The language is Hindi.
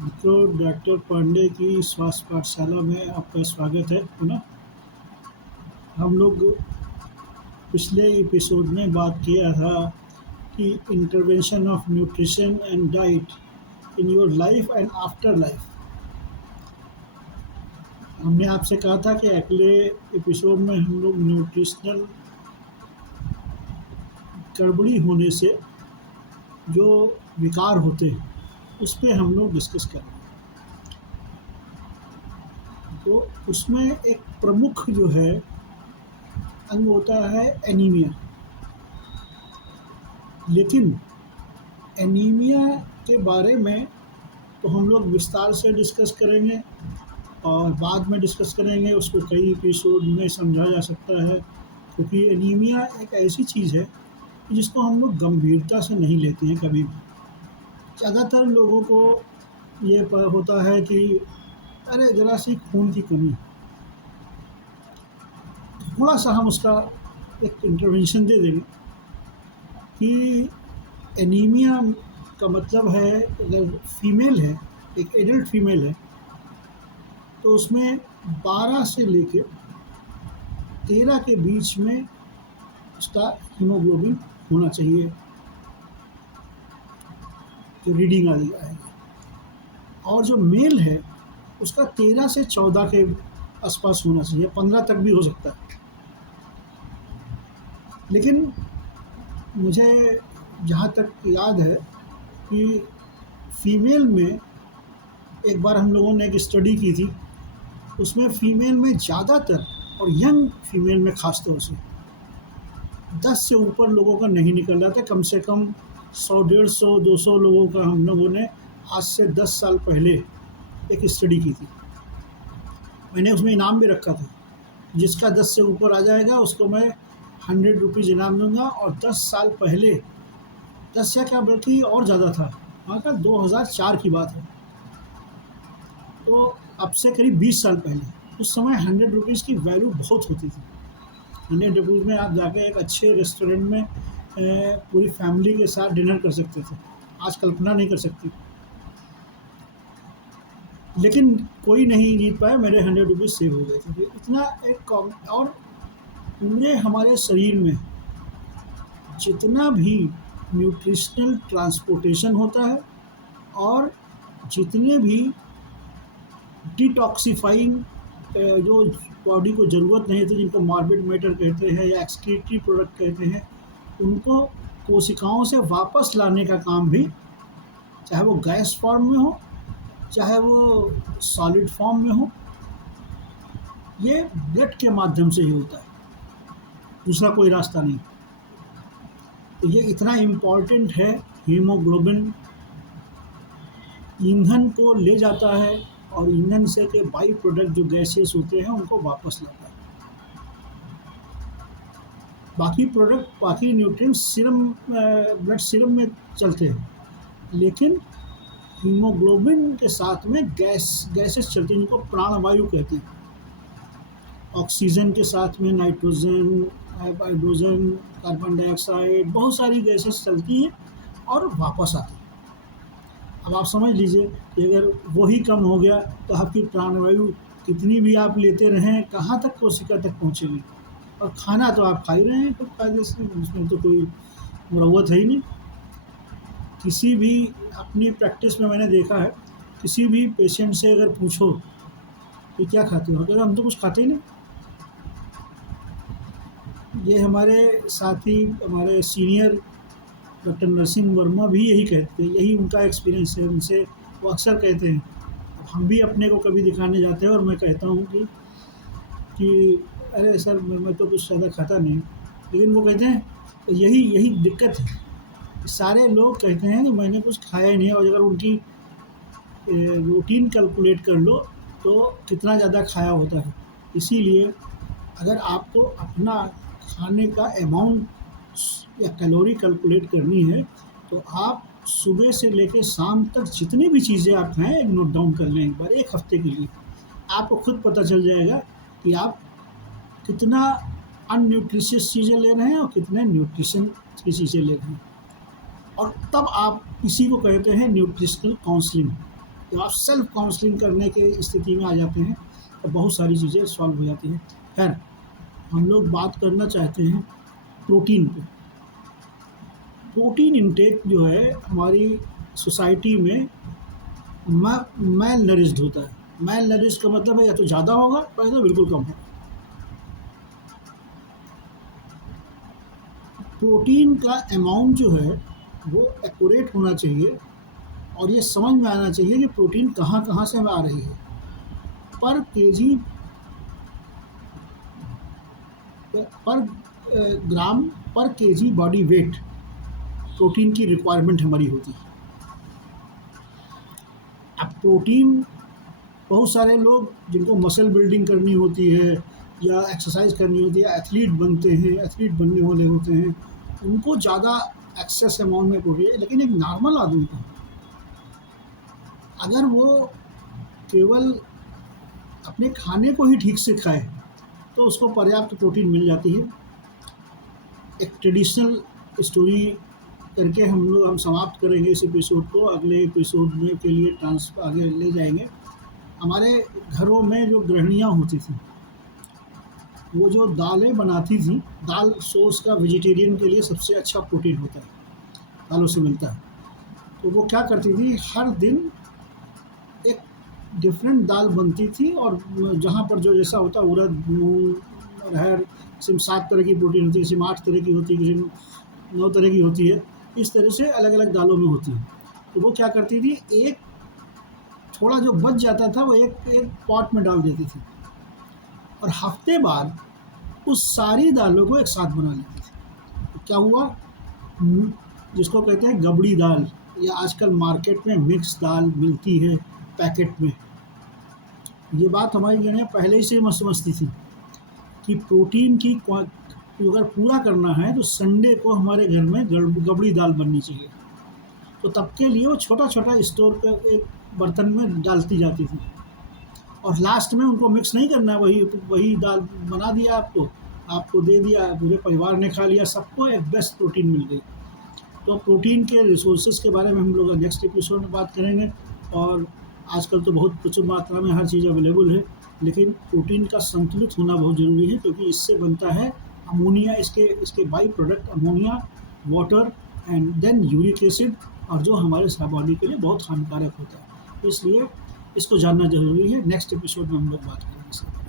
मित्रों, डॉक्टर पांडे की स्वास्थ्य पाठशाला में आपका स्वागत है पुनः। हम लोग पिछले एपिसोड में बात किया था कि intervention of nutrition and diet in your life and after life. हमने आपसे कहा था कि अगले एपिसोड में हम लोग न्यूट्रिशनल गड़बड़ी होने से जो विकार होते हैं उस पर हम लोग डिस्कस करेंगे। तो उसमें एक प्रमुख जो है अंग होता है एनीमिया। लेकिन एनीमिया के बारे में तो हम लोग विस्तार से डिस्कस करेंगे और बाद में डिस्कस करेंगे। उसको कई एपिसोड में समझा जा सकता है, क्योंकि एनीमिया एक ऐसी चीज़ है जिसको हम लोग गंभीरता से नहीं लेते हैं कभी भी। ज़्यादातर लोगों को ये होता है कि अरे ज़रा सी खून की कमी, थोड़ा सा हम उसका एक इंटरवेंशन दे देंगे कि एनीमिया का मतलब है अगर फीमेल है, एक एडल्ट फीमेल है, तो उसमें 12 से लेकर 13 के बीच में उसका हीमोग्लोबिन होना चाहिए, जो रीडिंग आएगा। और जो मेल है उसका 13 से 14 के आसपास होना चाहिए, 15 तक भी हो सकता है। लेकिन मुझे जहाँ तक याद है कि फीमेल में एक बार हम लोगों ने एक स्टडी की थी, उसमें फ़ीमेल में ज़्यादातर और यंग फीमेल में ख़ास तौर से 10 से ऊपर लोगों का नहीं निकल रहा था। कम से कम 100, 150, 200 लोगों का हम लोगों ने आज से 10 साल पहले एक स्टडी की थी। मैंने उसमें इनाम भी रखा था, जिसका 10 से ऊपर आ जाएगा उसको मैं 100 रुपीज़ इनाम दूँगा। और 10 साल पहले, 10 या क्या बल्कि और ज़्यादा था, वहाँ का 2004 की बात है, तो अब से करीब 20 साल पहले उस समय 100 रुपीज़ की वैल्यू बहुत होती थी। 100 रुपीज़ में आप जाके एक अच्छे रेस्टोरेंट में पूरी फैमिली के साथ डिनर कर सकते थे। आज कल्पना नहीं कर सकती। लेकिन कोई नहीं जीत पाया, मेरे 100 रुपीज़ सेव हो गए थे। तो इतना एक और पूरे हमारे शरीर में जितना भी न्यूट्रिशनल ट्रांसपोर्टेशन होता है और जितने भी डिटॉक्सिफाइंग जो बॉडी को ज़रूरत नहीं होती, जिनको मॉर्बिड मैटर कहते हैं या एक्सक्रीटरी प्रोडक्ट कहते हैं, उनको कोशिकाओं से वापस लाने का काम भी, चाहे वो गैस फॉर्म में हो चाहे वो सॉलिड फॉर्म में हो, ये ब्लड के माध्यम से ही होता है, दूसरा कोई रास्ता नहीं। तो ये इतना इम्पॉर्टेंट है। हीमोग्लोबिन ईंधन को ले जाता है और ईंधन से के बाई प्रोडक्ट जो गैसेस होते हैं उनको वापस लाता है। बाकी प्रोडक्ट, बाकी न्यूट्रिएंट्स सीरम, ब्लड सीरम में चलते हैं, लेकिन हीमोग्लोबिन के साथ में गैसेस चलती हैं, जिनको प्राणवायु कहते हैं। ऑक्सीजन के साथ में नाइट्रोजन, हाइड्रोजन, कार्बन डाइऑक्साइड, बहुत सारी गैसेस चलती हैं और वापस आती हैं। अब आप समझ लीजिए कि अगर वही कम हो गया तो आपकी प्राणवायु कितनी भी आप लेते रहें, कहाँ तक कोशिका तक पहुँचेगी। और खाना तो आप खा ही रहे हैं खूब फायदे से, उसमें तो कोई मुरव्वत है ही नहीं। किसी भी अपनी प्रैक्टिस में मैंने देखा है, किसी भी पेशेंट से अगर पूछो कि क्या खाते हो, अगर हम तो कुछ खाते ही नहीं। ये हमारे साथी, हमारे सीनियर डॉक्टर नरसिंह वर्मा भी यही कहते हैं, यही उनका एक्सपीरियंस है उनसे। वो अक्सर कहते हैं, हम भी अपने को कभी दिखाने जाते हैं और मैं कहता हूँ कि अरे सर मैं तो कुछ ज़्यादा खाता नहीं, लेकिन वो कहते हैं तो यही दिक्कत है। सारे लोग कहते हैं कि मैंने कुछ खाया ही नहीं, और अगर उनकी रूटीन कैलकुलेट कर लो तो कितना ज़्यादा खाया होता है। इसीलिए अगर आपको अपना खाने का अमाउंट या कैलोरी कैलकुलेट करनी है तो आप सुबह से लेकर शाम तक जितनी भी चीज़ें आप खाएँ नोट डाउन कर लें एक बार, एक हफ्ते के लिए। आपको खुद पता चल जाएगा कि आप कितना अनन्यूट्रिशियस चीज़ें ले रहे हैं और कितने न्यूट्रिशन की चीज़ें ले रहे हैं। और तब आप इसी को कहते हैं न्यूट्रिशनल काउंसलिंग। जब आप सेल्फ काउंसलिंग करने के स्थिति में आ जाते हैं तो बहुत सारी चीज़ें सॉल्व हो जाती हैं। खैर, हम लोग बात करना चाहते हैं प्रोटीन पे। प्रोटीन इंटेक जो है हमारी सोसाइटी में मैल नरिश्ड होता है। मैल नरिश्ड का मतलब है या तो ज़्यादा होगा या तो बिल्कुल कम होगा। प्रोटीन का अमाउंट जो है वो एक्यूरेट होना चाहिए और ये समझ में आना चाहिए कि प्रोटीन कहाँ कहाँ से आ रही है। पर केजी पर ग्राम पर केजी बॉडी वेट प्रोटीन की रिक्वायरमेंट हमारी होती है। अब प्रोटीन बहुत सारे लोग जिनको मसल बिल्डिंग करनी होती है या एक्सरसाइज करनी होती है, एथलीट बनते हैं, एथलीट बनने वाले होते हैं, उनको ज़्यादा एक्सेस अमाउंट में प्रोटीन। लेकिन एक नॉर्मल आदमी को अगर वो केवल अपने खाने को ही ठीक से खाए तो उसको पर्याप्त प्रोटीन मिल जाती है। एक ट्रेडिशनल स्टोरी करके हम समाप्त करेंगे इस एपिसोड को। अगले एपिसोड में के लिए आगे ले जाएंगे। हमारे घरों में जो गृहिणियाँ होती थी वो जो दालें बनाती थी, दाल सोर्स का वेजिटेरियन के लिए सबसे अच्छा प्रोटीन होता है, दालों से मिलता है। तो वो क्या करती थी, हर दिन एक डिफरेंट दाल बनती थी और जहाँ पर जो जैसा होता उड़द, मूंग, अरहर, किस्म 7 तरह की प्रोटीन होती है, किस्म 8 तरह की होती है, किस्म 9 तरह की होती है। इस तरह से अलग अलग दालों में होती है। तो वो क्या करती थी, एक थोड़ा जो बच जाता था वो एक पॉट में डाल देती थी और हफ्ते बाद उस सारी दालों को एक साथ बना लेती थी। तो क्या हुआ, जिसको कहते हैं गबड़ी दाल, या आजकल मार्केट में मिक्स दाल मिलती है पैकेट में। ये बात हमारी गृहिणियाँ पहले ही से समझती थी कि प्रोटीन की अगर पूरा करना है तो संडे को हमारे घर में गबड़ी दाल बननी चाहिए। तो तब के लिए वो छोटा छोटा स्टोर कर एक बर्तन में डालती जाती थी और लास्ट में उनको मिक्स नहीं करना, वही दाल बना दिया, आपको दे दिया, पूरे परिवार ने खा लिया, सबको एक बेस्ट प्रोटीन मिल गई। तो प्रोटीन के रिसोर्सेज के बारे में हम लोग नेक्स्ट एपिसोड में बात करेंगे। और आजकल तो बहुत प्रचुर मात्रा में हर चीज़ अवेलेबल है, लेकिन प्रोटीन का संतुलित होना बहुत ज़रूरी है, क्योंकि इससे बनता है अमोनिया, इसके by product ammonia, water and then uric acid, और जो हमारे बॉडी के लिए बहुत हानिकारक होता है। इसलिए इसको जानना ज़रूरी है। नेक्स्ट एपिसोड में हम लोग बात करेंगे।